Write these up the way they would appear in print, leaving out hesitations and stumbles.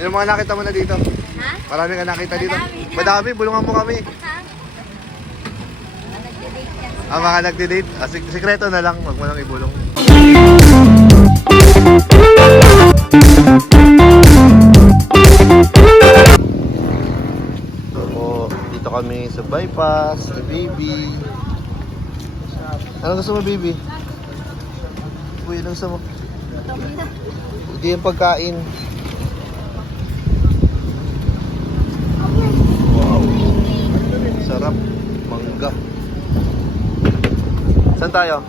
Yung mga nakita mo na dito? Ha? Marami ka nakita dito? Madami. Madami, bulungan mo kami. Ha? Nagde-date yan. Mga nagde-date. Sikreto na lang, wag mo nang ibulong. So, dito kami sa bypass, ni baby. Ano gusto mo, baby? Uy, ano gusto mo? Hindi yung pagkain. Wow. Sarap. Mangga. Saan tayo?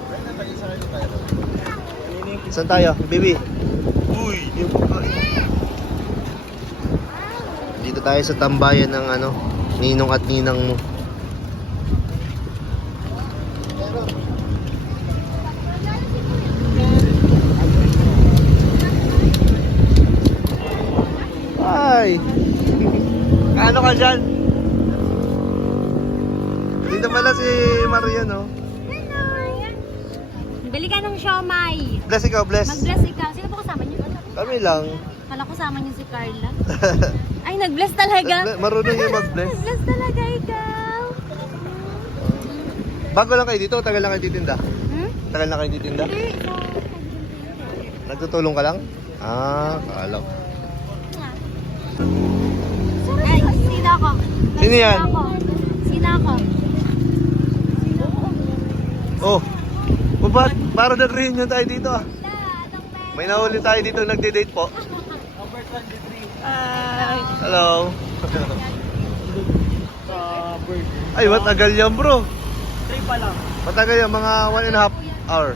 Saan tayo, baby? Uy, yung pagkain. Dito tayo sa tambayan ng ano, ninong at ninang mo. Ay! Ano ka dyan? Dito pala si Maria, no? Bili ka ng siomay. Bless ikaw, bless. Mag-bless ikaw. Sino po kasama niyo? Kami lang. Kala ko kasama niyo si Carla. Ay, nag-bless talaga. Marunong yung mag-bless. Nag-bless talaga ikaw. Bago lang kayo dito, tagal lang kayo titinda? Hmm? Tagal lang kayo titinda? Hindi. Nagtutulong ka lang? Ah, kala ko. Ay, sino ako? Sino yan? Sino ako? Oh, ba't para nag-reunion tayo dito ah? May nahuli tayo dito, nagde-date po. Hi! Hello! Ay, matagal yan bro. 3 pa lang. Matagal yan, mga 1.5 hour.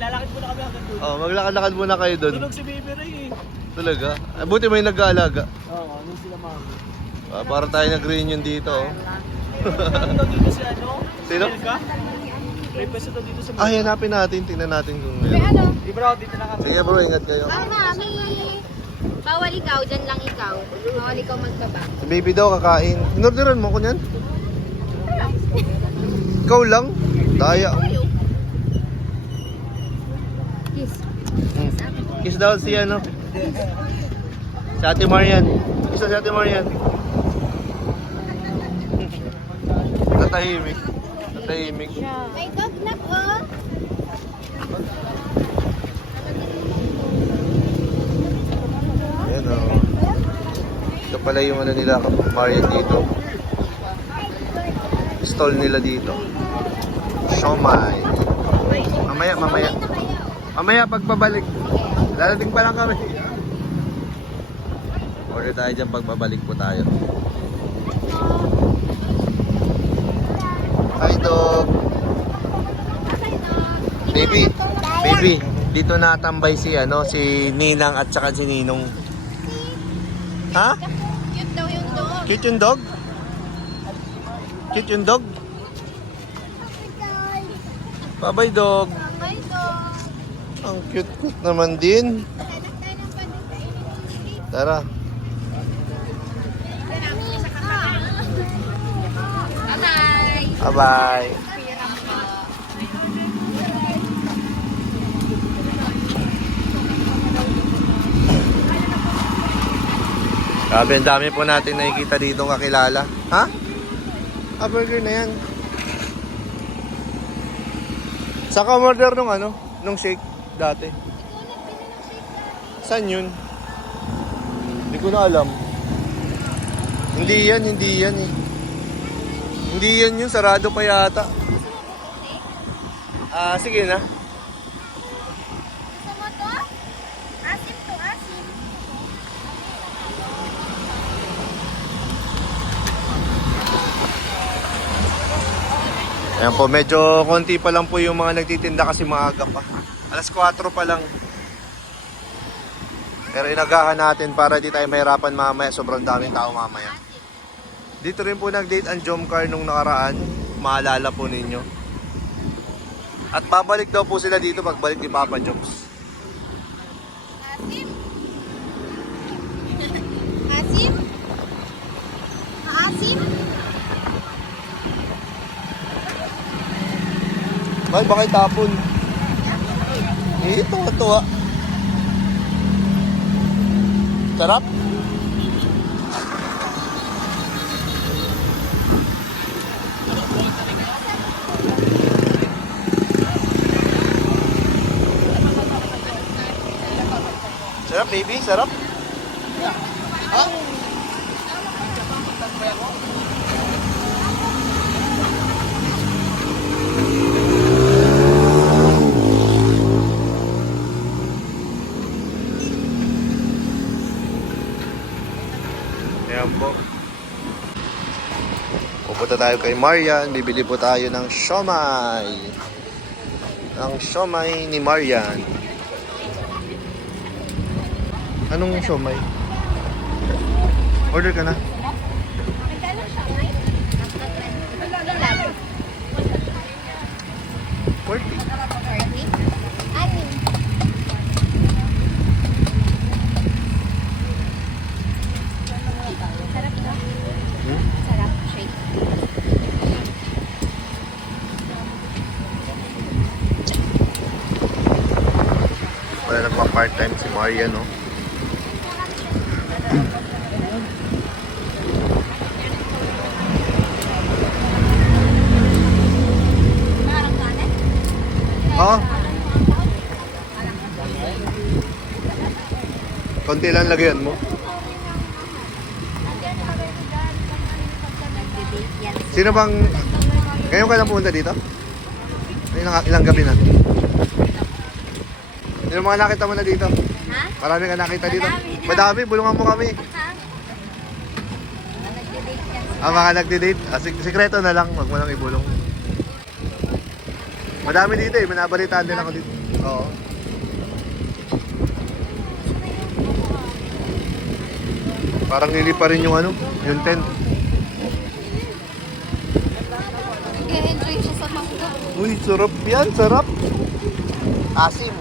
Lalakad muna kami hanggang doon. Oh, maglakad-lakad muna kayo doon. Tulog si Baby Ray eh. Talaga? Ay, buti may nag-aalaga. Oo, nung sila mami. Para tayo nag-reunion dito oh. Ano daw dito si ano? Sino? Elka? May pwesto daw dito sa Ay, hanapin natin, tingnan natin kung May meron. ano? Di bro, dito na kami. Sige bro, ingat kayo. Mami. Bawal ikaw, dyan lang ikaw. Bawal ikaw magkaba. Si baby daw kakain. Inorderan mo ko niyan? Ikaw lang? Daya. Kiss. Kiss daw si ano? Si Ate Marian. Kiss si Ate Marian. Natahimik. Natahimik. May dog na po. Ayan o. Ito pala yung ano nila, Marian dito. Stall nila dito. Siomay. Mamaya, mamaya. Mamaya pagpabalik. Lalating pa lang kami. Order tayo dyan pagpabalik po tayo. Hi dog. Baby, baby, dito natambay si ano, si Ninang at saka si Ninong. Ha? Cute daw yung dog. Cute yung dog? Cute yung dog? Bye-bye dog. May dog. Ang cute naman din. Tara. Bye-bye. Bye-bye. Grabe, ang dami po natin nakikita dito kakilala. Ha? Burger na yan. Saka order nung ano? Nung shake dati. Saan yun? Hindi ko na alam. Hindi yan eh. Hindi yan yun, sarado pa yata. Sige na. Gusto mo to? Asim to, asim. Ayan po, medyo konti pa lang po yung mga nagtitinda kasi maaga pa. Alas 4 pa lang. Pero inagahan natin para di tayo mahirapan mamaya. Sobrang daming tao mamaya. Dito rin po nag-date ang Jomcar nung nakaraan. Maalala po ninyo. At babalik daw po sila dito pagbalik ni Papa Jobs. Asim? Asim? Asim? Ay, bakit tapon? Tuwa-tuwa. Sarap? Sarap, baby. Sarap. Ayan po. Pupunta tayo kay Marian. Bibili po tayo ng siomay. Ang siomay ni Marian. Anong siomay? Order ka na. $40. Sarap, shake. Wala na pa part-time si Marian, no? Oo. Konti lang lagyan mo. Sino bang... Ngayon ka lang pumunta dito? Ilang gabi na? Sino mga nakita mo na dito? Ha? Marami ka nakita dito? Madami. Madami, bulungan mo kami. Ha? Nagde-date yan sila. Mga nagde-date. Sikreto na lang, wag mo lang ibulong. Madami dito eh, manabalitaan din ako dito. Oo. Parang nili pa rin yung ano, yung tent. Nag-enjoy siya sa mangga. Uy, sarap yan, sarap. Asim.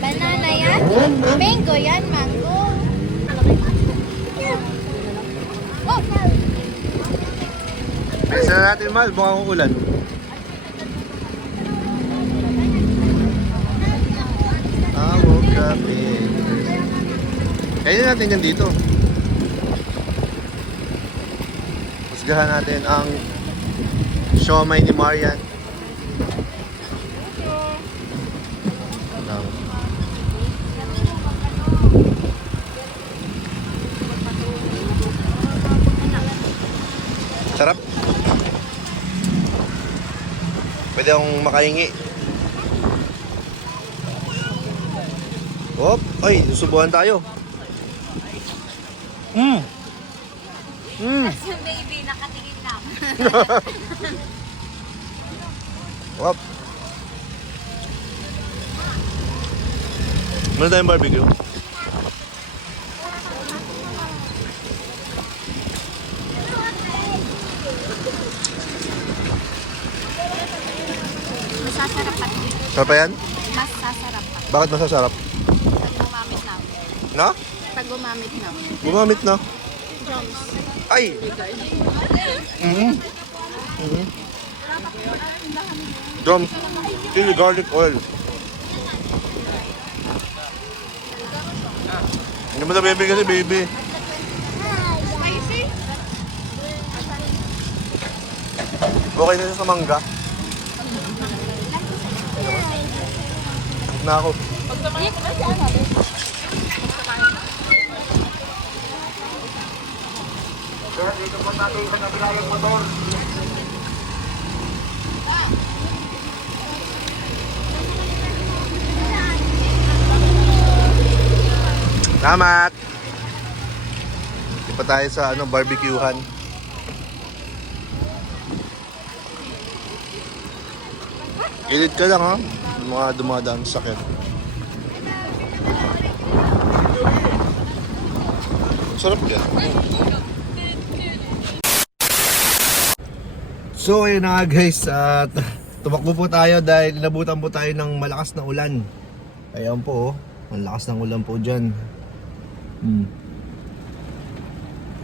Banana yan? Mango yan, mango. Oh! Bilisan na natin, Mal, mukhang uulan. I woke up in... Kainin natin yan dito. Pusgahan natin ang siomay ni Marian. Sarap. Pwede akong makahingi. Hop, ay, susubuhan tayo. Yung baby, nakatingin lang. Hop. Meron tayong barbecue. Masasarap pa. Sarap pa yan? Masasarap pa. Bakit masasarap? Pag gumamit na. Na? Pag gumamit na. Gumamit na. Drums. Ay! Drums. Chili garlic oil. Hindi mo na baby kasi baby. Spicy? Okay na siya sa mangga. Na ako. Dito po natin sa kabilayang motor. Salamat! Di pa tayo sa barbecuehan. Gilid ka lang ha, yung mga dumadaan sa sakit. Sarap yan. So ayun na nga guys, at tumakbo po tayo dahil inabutan po tayo ng malakas na ulan. Ayan po, ang lakas ng ulan po dyan.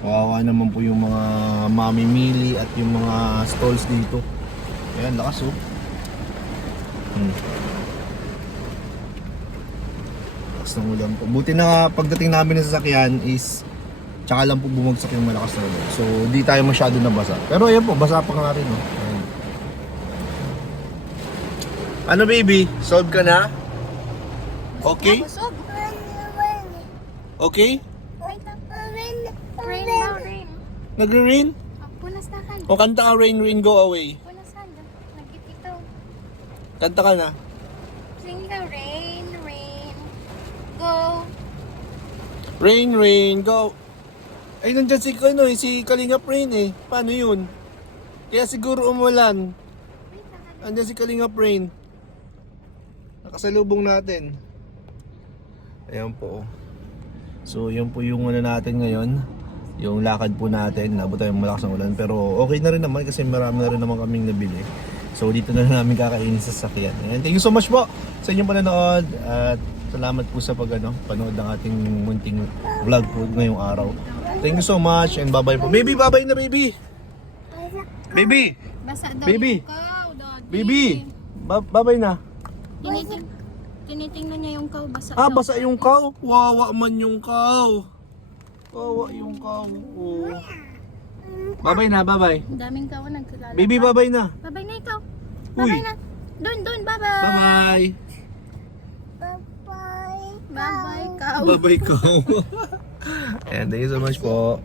Kawawa naman po yung mga mamimili at yung mga stalls dito. Ayan, lakas oh. Lakas ng ulan po. Buti na pagdating namin ng sasakyan is tsaka lang po bumagsak yung malakas na ulan. So, di tayo masyado nabasa. Pero ayan po, basa pa nga rin. Oh. Ayan. Ano baby? Solve ka na? Okay? Busog. Okay? Rain daw, rain. Nagre-rain? Punas na ka. O kanta ka, rain, rain, go away. Punas ka. Nagkitikaw. Kanta ka na. Sing ka, rain, rain. Go. Rain, rain, go. Ay, nandyan si, si Kalingap Rain eh. Paano yun? Kaya siguro umulan. Andyan si Kalingap Rain. Nakasalubong natin. Ayan po. So, yun po yung ano natin ngayon. Yung lakad po natin. Nabot tayong malakas ng ulan. Pero okay na rin naman kasi marami na rin naman kaming nabili. So, dito na namin kakainin sa sasakyan. Ayan. Thank you so much po sa inyong panonood. At salamat po sa panood ng ating munting vlog po ngayong araw. Thank you so much and bye-bye po. Baby, bye-bye na baby! Baby! Basa daw Baby. yung cow, Daddy. Baby! Bye-bye na. Tinitingnan niya yung cow, basa Ah, daw. basa yung cow? Wawa man yung cow. Wawa yung cow. Oh. Bye-bye na, bye-bye. Ang daming cow ang nagsalala. Baby, bye-bye na. Bye-bye na ikaw. Uy. Bye-bye na. Doon, bye-bye. Bye-bye. Bye-bye, cow. Bye-bye cow. And thank you so much po.